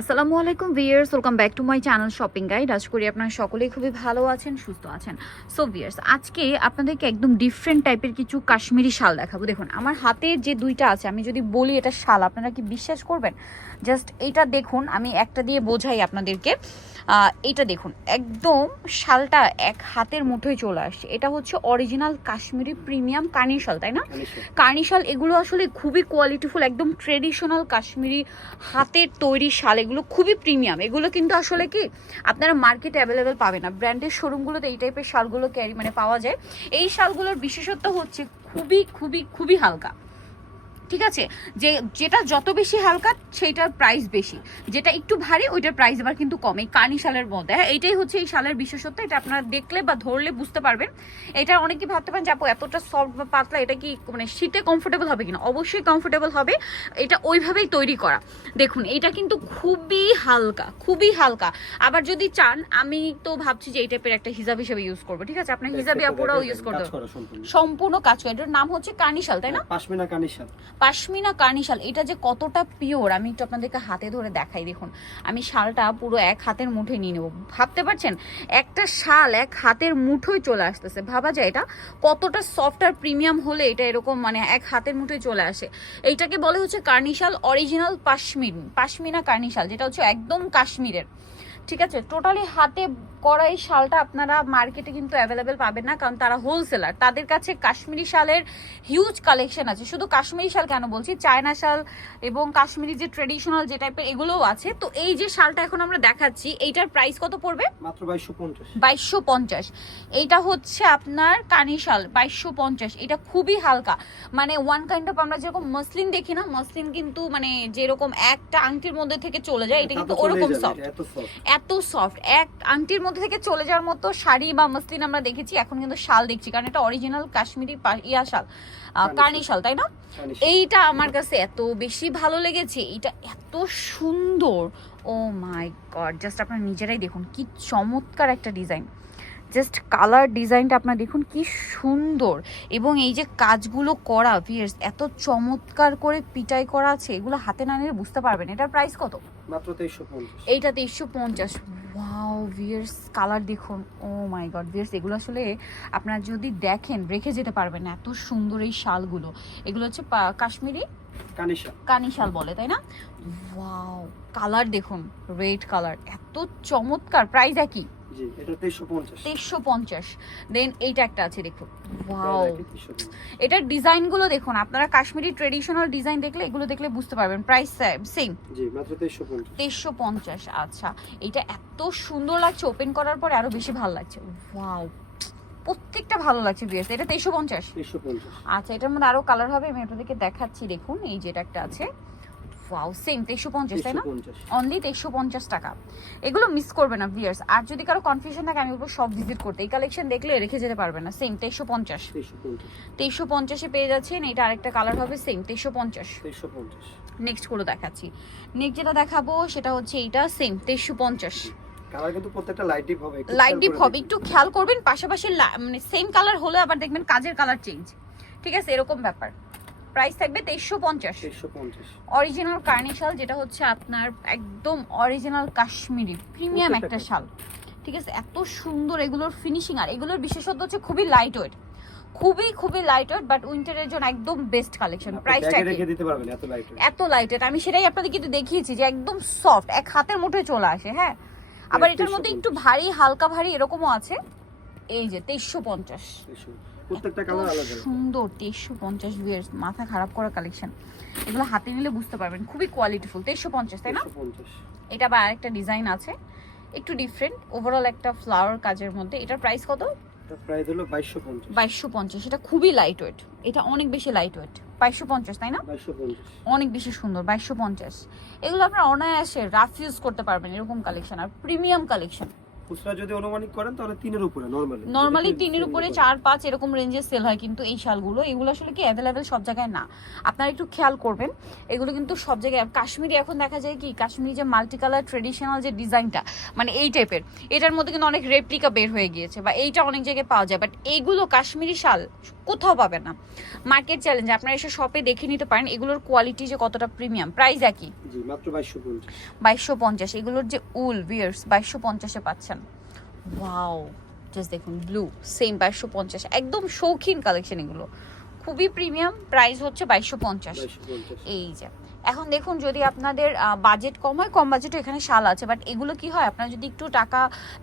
আসসালামু আলাইকুম viewers, welcome back to my channel shopping guide. আশা করি আপনারা সকলেই খুবই ভালো আছেন, সুস্থ আছেন। সো ভিউয়ার্স, আজকে আপনাদেরকে একদম ডিফারেন্ট টাইপের কিছু কাশ্মীরি শাল দেখাবো। দেখুন আমার হাতে যে দুইটা আছে, আমি যদি বলি এটা শাল, আপনারা কি বিশ্বাস করবেন? জাস্ট এইটা দেখুন, আমি একটা দিয়ে বোঝাই আপনাদেরকে। এইটা দেখুন, একদম শালটা এক হাতের মুঠোয় চলে আসছে। এটা হচ্ছে অরিজিনাল কাশ্মীরি প্রিমিয়াম কার্নি শাল, তাই না? কার্নি শাল এগুলো আসলে খুবই কোয়ালিটিফুল, একদম ট্রেডিশনাল কাশ্মীরি হাতের তৈরি শাল। এগুলো খুবই প্রিমিয়াম। এগুলো কিন্তু আসলে কি আপনারা মার্কেটে অ্যাভেলেবেল পাবে না। ব্র্যান্ডের শোরুমগুলোতে এই টাইপের শালগুলো পাওয়া যায়। এই শালগুলোর বিশেষত্ব হচ্ছে খুবই খুবই খুবই হালকা। ঠিক আছে, যেটা যত বেশি হালকা সেইটার প্রাইস বেশি, যেটা একটু ভারী ওইটার প্রাইস আবার কিন্তু কম। এই কার্নি শালের মধ্যে, হ্যাঁ, এইটাই হচ্ছে এই শালের বিশেষত্ব। এটা আপনারা দেখলে বা ধরলে বুঝতে পারবেন। এটা অনেকে ভাবতে পারেন যে আপু এতটা সফট বা পাতলা, এটা কি মানে শীতে কমফোর্টেবল হবে কিনা? অবশ্যই কমফোর্টেবল হবে, এটা ওইভাবেই তৈরি করা। দেখুন এইটা কিন্তু খুবই হালকা, খুবই হালকা। আবার যদি চান, আমি তো ভাবছি যে এই টাইপের একটা হিজাব হিসেবে ইউজ করবো। ঠিক আছে, আপনার হিজাবি আপুরাও ইউজ করতে সম্পূর্ণ কাজ করে। এটার নাম হচ্ছে কার্নি শাল, তাই না? পাশমিনা কার্নি শাল। পাশমিনা কার্নি শাল। এটা যে কতটা পিওর আমি একটু আপনাদেরকে হাতে ধরে দেখাই। দেখুন আমি শালটা পুরো এক হাতের মুঠোয় নিয়ে নেবো। ভাবতে পারছেন একটা শাল এক হাতের মুঠোয় চলে আসতেছে? ভাবা যায় এটা কতটা সফট আর প্রিমিয়াম হলে এটা এরকম মানে এক হাতের মুঠোয় চলে আসে। এইটাকে বলে হচ্ছে কার্নি শাল, অরিজিনাল পাশমিনা কার্নি শাল, যেটা হচ্ছে একদম কাশ্মীরের। ঠিক আছে, টোটালি হাতে করা এই শালটা আপনারা মার্কেটে কিন্তু অ্যাভেলেবেল পাবেন না, কারণ তারা হোলসেলার। তাদের কাছে কাশ্মীরি শালের হিউজ কালেকশন আছে। শুধু কাশ্মীরি শাল কেন বলছি, চায়না শাল এবং কাশ্মীরি যে ট্রেডিশনাল যে টাইপের এগুলোও আছে। তো এই যে শালটা এখন আমরা দেখাচ্ছি, এইটার প্রাইস কত পড়বে? মাত্র 2250। 2250। এইটা হচ্ছে আপনার কানি শাল, 2250। এটা খুবই হালকা, মানে ওয়ান কাইন্ড অফ আমরা যেরকম মসলিন দেখি না, মসলিন কিন্তু মানে যেরকম একটা আংটির মধ্যে থেকে চলে যায়, এটা কিন্তু ওরকম সফট, এত সফট। এক আংটির মধ্যে থেকে চলে যাওয়ার মতো শাড়ি বা মসলিন আমরা দেখেছি, এখন কিন্তু শাল দেখছি, কারণ এটা অরিজিনাল কাশ্মীরি শাল, কার্নি শাল, তাই না? এইটা আমার কাছে এত বেশি ভালো লেগেছে, এটা এত সুন্দর। ও মাই গড, জাস্ট আপনারা নিজেরাই দেখুন কি চমৎকার একটা ডিজাইন। জাস্ট কালার ডিজাইনটা আপনারা দেখুন কি সুন্দর, এবং এই যে কাজগুলো করা ভিউয়ার্স, এত চমৎকার করে পিটাই করা আছে, এগুলো হাতে না নিলে বুঝতে পারবেন। এটার প্রাইস কত? মাত্র 2350। এইটা 2350। ওয়াও ভিউয়ার্স, কালার দেখুন। ও মাই গড ভিউয়ার্স, এগুলো আসলে আপনারা যদি দেখেন রেখে যেতে পারবেন না, এত সুন্দর এই শালগুলো। এগুলো হচ্ছে কাশ্মীরি কানি শাল বলে, তাই না? ওয়াও, কালার দেখুন, রেড কালার, এত চমৎকার। প্রাইস একই, জি, এটা 2350। 2350। দেন এইটা একটা আছে দেখুন, ওয়াও, এটার ডিজাইনগুলো দেখুন। আপনারা কাশ্মীরি ট্রেডিশনাল ডিজাইন দেখলে, এগুলো দেখলে বুঝতে পারবেন। প্রাইস সেম, জি, মাত্র 2350। 2350। আচ্ছা, এটা এত সুন্দর লাগছে, ওপেন করার পরে আরো বেশি ভালো লাগছে। ওয়াও, প্রত্যেকটা ভালো লাগছে ভিউয়ার্স। এটা 2350। আচ্ছা, এটার মধ্যে আরো কালার হবে, আমি আপনাদেরকে দেখাচ্ছি। দেখুন এই যেটা একটা আছে, ওয়াও, সেম 2350, তাই না? অনলি 2350 টাকা। এগুলো মিস করবে না ভিউয়ার্স। আর যদি কারো কনফিউশন থাকে, আমি বলবো সব ভিজিট করতে। এই কালেকশন দেখলে রেখে যেতে পারবে না। সেম 2350। 2350 পেয়ে যাচ্ছেন। এটা আরেকটা কালার হবে, সেম 2350। নেক্সট গুলো দেখাচ্ছি। নেক্সট যেটা দেখাবো সেটা হচ্ছে এইটা, সেম 2350। কালার কিন্তু প্রত্যেকটা লাইট ডিপ হবে, একটু খেয়াল করবেন। পাশাপাশি মানে সেম কালার হলে আবার দেখবেন কাজের কালার চেঞ্জ। ঠিক আছে, এরকম ব্যাপার। প্রাইস থাকবে 2350। অরিজিনাল কার্নি শাল, যেটা হচ্ছে আপনার একদম অরিজিনাল কাশ্মীরি প্রিমিয়াম একটা শাল। ঠিক আছে, এত সুন্দর এগুলোর ফিনিশিং। আর এগুলোর বিশেষত্ব হচ্ছে খুবই লাইট ওয়েট, খুবই লাইট ওয়েট, বাট উইন্টারের জন্য একদম বেস্ট কালেকশন। প্রাইসটা এত লাইট ওয়েট, আমি সেটাই আপনাদের কিন্তু দেখিয়েছি যে একদম সফট, এক হাতের মুঠোয় চলে আসে। হ্যাঁ, আবার এটার মধ্যে একটু ভারী, হালকা ভারী এরকমও আছে। এই যে 2350, প্রত্যেকটা কালার আলাদা সুন্দর। 2350 ভিউয়ার্স, মাথা খারাপ করা কালেকশন। এগুলো হাতে নিলে বুঝতে পারবেন, খুবই কোয়ালিটিফুল। 2350, তাই না? এটা আবার আরেকটা ডিজাইন আছে, একটু ডিফারেন্ট, ওভারঅল একটা ফ্লাওয়ার কাজের মধ্যে। এটার প্রাইস কত? প্রাইস হলো 2250। 2250। এটা খুবই লাইট ওয়েট, এটা অনেক বেশি লাইট ওয়েট। 2250, তাই না? 2250, অনেক বেশি সুন্দর। 2250। এগুলো আপনার অনায়াসে রাফ ইউজ করতে পারবেন, এরকম কালেকশন। আর প্রিমিয়াম কালেকশন, খুচরা যদি অনুমানিক করেন তাহলে 3 এর উপরে নরমালি 3 এর উপরে 4-5 এরকম রেঞ্জে সেল হয়, কিন্তু এই শালগুলো এগুলো আসলে কি অ্যাভেলেবেল সব জায়গায় না। আপনারা একটু খেয়াল করবেন, এগুলো কিন্তু সব জায়গায়। কাশ্মীরি এখন দেখা যায় কি, কাশ্মীরি যে মাল্টি কালার ট্রেডিশনাল যে ডিজাইনটা মানে এই টাইপের, এটার মধ্যে কিন্তু অনেক রেপ্লিকা বের হয়ে গিয়েছে, বা এইটা অনেক জায়গায় পাওয়া যায়, বাট এইগুলো কাশ্মীরি শাল কোথাও পাবেন না। মার্কেট চ্যালেঞ্জ, আপনারা এসে শপে দেখে নিতে পারেন এগুলোর কোয়ালিটি যে কতটা প্রিমিয়াম। প্রাইস একই, জি মাত্র 2250। 2250। এগুলোর যে উল ভিয়ার্স 2250-এ পাচ্ছেন। ওয়াও, জাস্ট দেখুন ব্লু, সেম 2250, একদম শৌখিন কালেকশন এগুলো, খুবই প্রিমিয়াম। প্রাইস হচ্ছে 2250। 2250। এই যে এখন দেখুন, যদি আপনাদের বাজেট কম হয়, কম বাজেটে এখানে শাল আছে, বাট এগুলো কি হয়, আপনার যদি একটু টাকা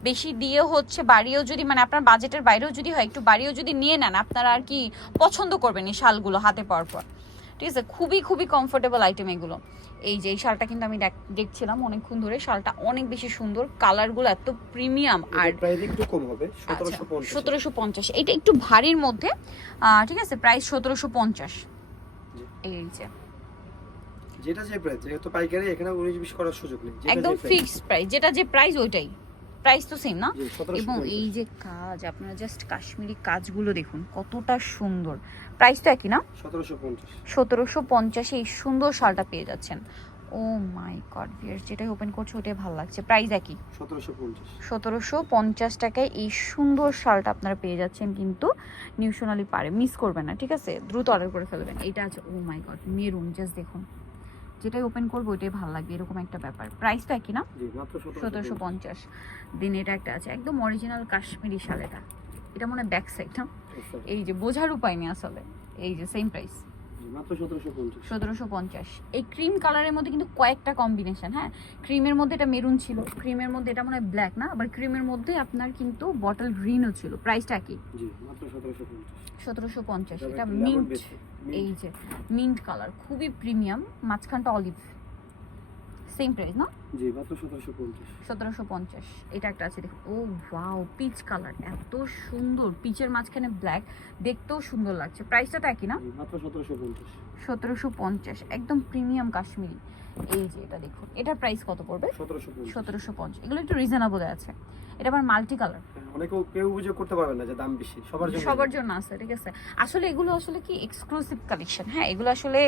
বেশি দিয়ে হচ্ছে বাড়িও যদি, মানে আপনার বাজেটের বাইরেও যদি হয়, একটু বাড়িও যদি নিয়ে নেন, আপনারা আর কি পছন্দ করবেন এই শালগুলো হাতে পাওয়ার পর। ঠিক আছে, খুবই খুবই কমফোর্টেবল আইটেম এগুলো। এই যে এই শালটা কিন্তু আমি দেখছিলাম অনেকক্ষণ ধরে, শালটা অনেক বেশি সুন্দর, কালারগুলো এত প্রিমিয়াম। আর প্রাইস একটু কম হবে, 1750। 1750, এটা একটু ভারীর মধ্যে। ঠিক আছে, প্রাইস 1750। এই যে যেটা যে প্রাইস, যেহেতু পাইকারি এখানে 19-20 করার সুযোগ নেই, একদম ফিক্সড প্রাইস, যেটা যে প্রাইস ওইটাই, প্রাইস তো সেম না। জি, 1750। এবং এই যে কাজ, আপনারা জাস্ট কাশ্মীরি কাজগুলো দেখুন কতটা সুন্দর। প্রাইস তো একই না, 1750। 1750 এই সুন্দর শালটা পেয়ে যাচ্ছেন। ও মাই গড ভিয়ার্স, যেটাই ওপেন করছে ওটাই ভালো লাগছে। প্রাইস একই, 1750। 1750 টাকায় এই সুন্দর শালটা আপনারা পেয়ে যাচ্ছেন কিন্তু নিউ সোনালী পারে। মিস করবেন না, ঠিক আছে, দ্রুত অর্ডার করে ফেলবেন। এটা আছে ও মাই গড মেরুন, জাস্ট দেখুন, যেটাই ওপেন করবো ওইটাই ভালো লাগবে, এরকম একটা ব্যাপার। প্রাইসটা একই না, জি মাত্র 1750। দিন এটা একটা আছে একদম অরিজিনাল কাশ্মীরি শাল, এটা মনে হয় ব্যাক সাইড না, এই যে বোঝার উপায় নেই আসলে। এই যে সেম প্রাইস, জি মাত্র 1750। 1750। এই ক্রিম কালারের মধ্যে কিন্তু কয়েকটা কম্বিনেশন, হ্যাঁ, ক্রিমের মধ্যে এটা মেরুন ছিল, ক্রিমের মধ্যে এটা মনে হয় ব্ল্যাক না, আবার ক্রিমের মধ্যে আপনার কিন্তু বটল গ্রিনও ছিল। প্রাইসটা কি, জি মাত্র 1750। 1750। এটা এটা একটা মিন্ট, lemon base, এই যে মিন্ট কালার, খুবই প্রিমিয়াম, মাঝখানটা অলিভ। সেম প্রাইস না, জি মাত্র 1750। 1750। এটা একটা আছে দেখুন, ও ওয়াও পিচ কালার, এত সুন্দর, পিচের মাঝখানে ব্ল্যাক, দেখতেও সুন্দর লাগছে। প্রাইসটা তো একই না, জি মাত্র 1750। 1750, একদম প্রিমিয়াম কাশ্মীরি। এই যে এটা দেখুন, এটার প্রাইস কত পড়বে, 1750। 1750। এগুলো একটু রিজনেবল আছে। এটা আবার মাল্টি কালার, অনেকেও কেউ অভিযোগ করতে পারবে না যে দাম বেশি, সবার জন্য আছে, ঠিক আছে। আসলে এগুলো আসলে কি এক্সক্লুসিভ কালেকশন, হ্যাঁ, এগুলো আসলে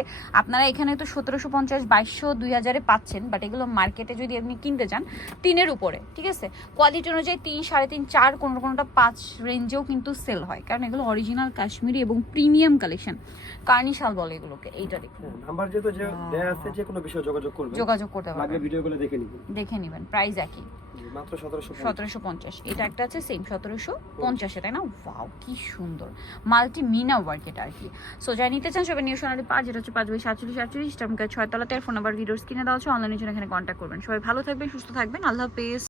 আপনারা এখানে তো 1750, 2200, 2000-এ পাচ্ছেন, বাট এগুলো মার্কেটে যদি আপনি কিনতে চান 3-এর উপরে, ঠিক আছে, কোয়ালিটি অনুযায়ী 3, 3.5, 4, কোনোটা 5 রেঞ্জেও কিন্তু সেল হয়, কারণ এগুলো অরিজিনাল কাশ্মীরি এবং প্রিমিয়াম কালেকশন, কার্নি শাল বলে এগুলোকে। এইটা দেখুন, নাম্বার যেহেতু যে দেয়া আছে, যে কোনো বিষয়ে যোগাযোগ করবেন, যোগাযোগ করতে আগে পারবেন, ভিডিওগুলো দেখে নেবেন। প্রাইস একই, জি মাত্র 1750। 1750। এটা একটা আছে সেম 1750, তাই না? ওয়াও কি সুন্দর, মাল্টি মিনা ওয়ার্ক এটা আর কি। সো যাই নিতে চান সবাই নিউ সোনালী পার, যেটা হচ্ছে 5/47 টার্মকা 6 তলাতে, আর ফোন নাম্বার ভিডিওস কিনে দেওয়া হচ্ছে, অনলাইনের জন্য এখানে কন্ট্যাক্ট করবেন। সবাই ভালো থাকবেন, সুস্থ থাকবেন, আল্লাহ হাফেজ।